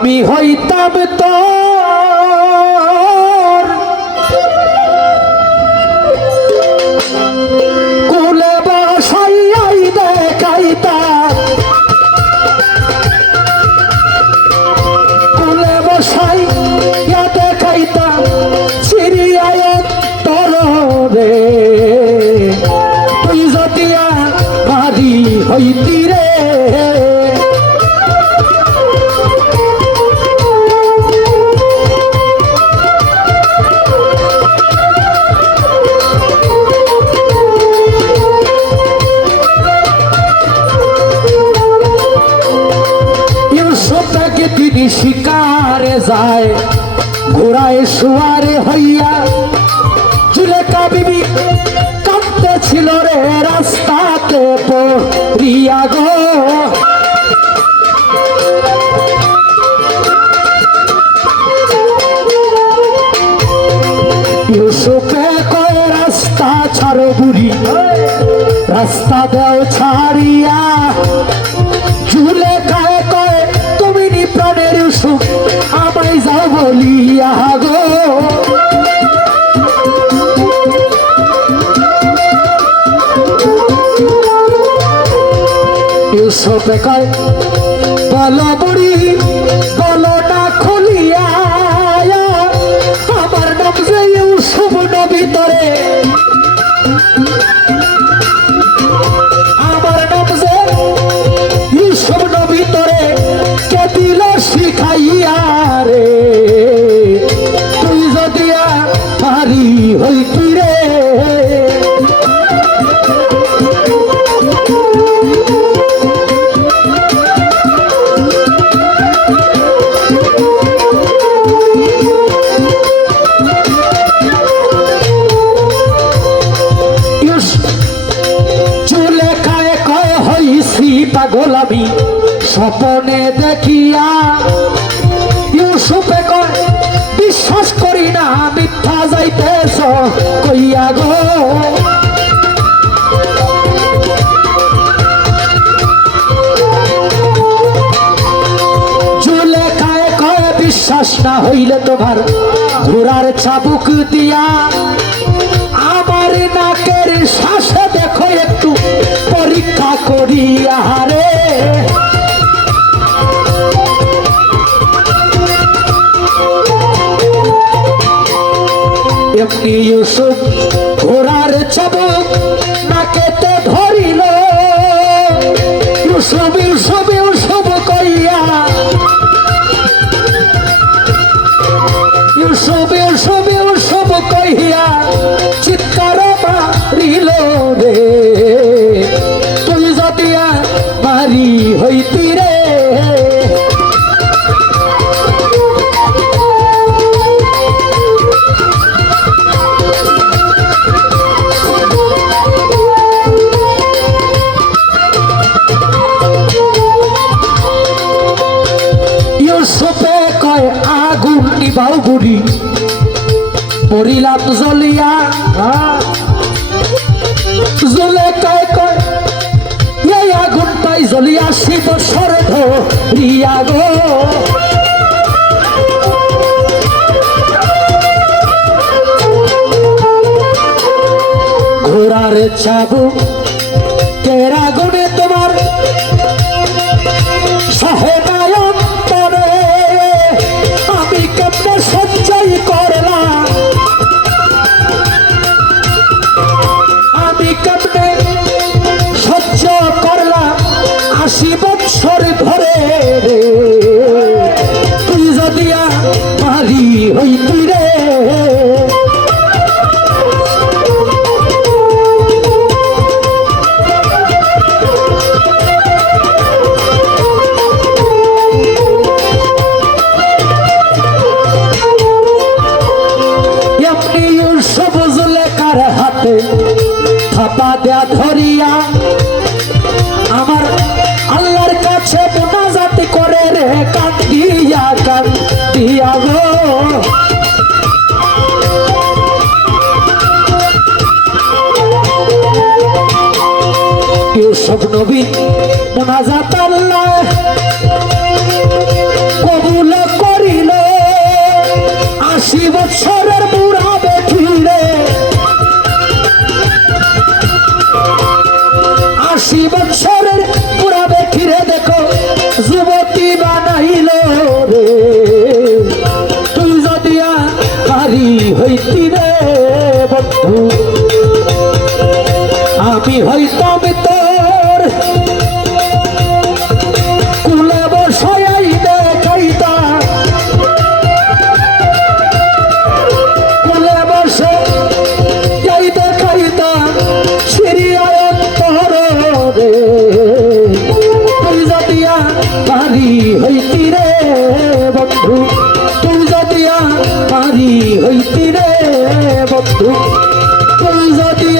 আমি হইতাম তোর কুলে বসাইয়াই দেখাইতাম, কুলে বসাইয়া দেখাইতাম চিরিয়ায় তোর রে, তুই যদি মারি হইতি রে। তিনি শিকারে যায় ঘোড়ায় শুয়ারে হইয়া, জুলেখা বিবি কাঁদতে ছিল রে রাস্তাতে পড়িয়া গো। ইউসুফে কয় রাস্তা ছাড়ো বুড়ি, রাস্তা দেও ছাড়িয়া, জুলেখায় কয় তুমি নি প্রাণের ইউসুফ আমায় যাও বলিয়া গো। ইউসুফে কয় বলো বুড়ি বলো না খুলিয়া, আমার নাম যে ইউসুফ নবী তরে, আমার নাম যে ইউসুফ নবী তরে কে দিল শিখাইয়া রে, তুই যদি পারি হইতি রে। জুলেখায় কয় হইছি পাগল আমি স্বপনে দেখিয়া, ইউসুফে কয় বিশ্বাস করি না মিথ্যা যাইতেছ কইয়া গো। জুলেখায় কয় বিশ্বাস না হইলে তোমার ঘোড়ার চাবুক দিয়া, আমার নাকের শ্বাসে দেখো একটু পরীক্ষা করিয়া রে। এমনি ইউসুফ ঘোড়ার চাবুক নাকেতে ধরিল, ইউসুফ ইউসুফ ইউসুফ কইয়া, ইউসুফ ইউসুফ ইউসুফ কইয়া চিৎকার মারিল রে, তুই যদি মারি হইতি রে। ইউসুফে কয় আগুন নিবাও বুড়ি, পড়িলাম জ্বলিয়া, জুলেখায় কয় এই আগুনটাই জ্বলিয়া ৮০ বছর ধরিয়া গো। ঘোড়ার চাবুক কের আগুনে তোমার সহেনায়ক পরে, আমি কেমনে সঞ্চয় করলাম, আমি কেমনে সহ্য করলাম ৮০ বছর ধরে রে, তুই যদি মারি হইতি রে। এমনি ইউসুফ জুলেখার হাতে থাপা দেয়া ধরিয়া, আমার আল্লাহর কাছে মুনাজাত করে রে কান্দিয়া কান্দিয়া গো। ইউসুফ নবী মুনাজাত আল্লাহ কবুল পারি হইতি রে বন্ধু তুই যদি পারি হইতি রে বন্ধু তুই যদি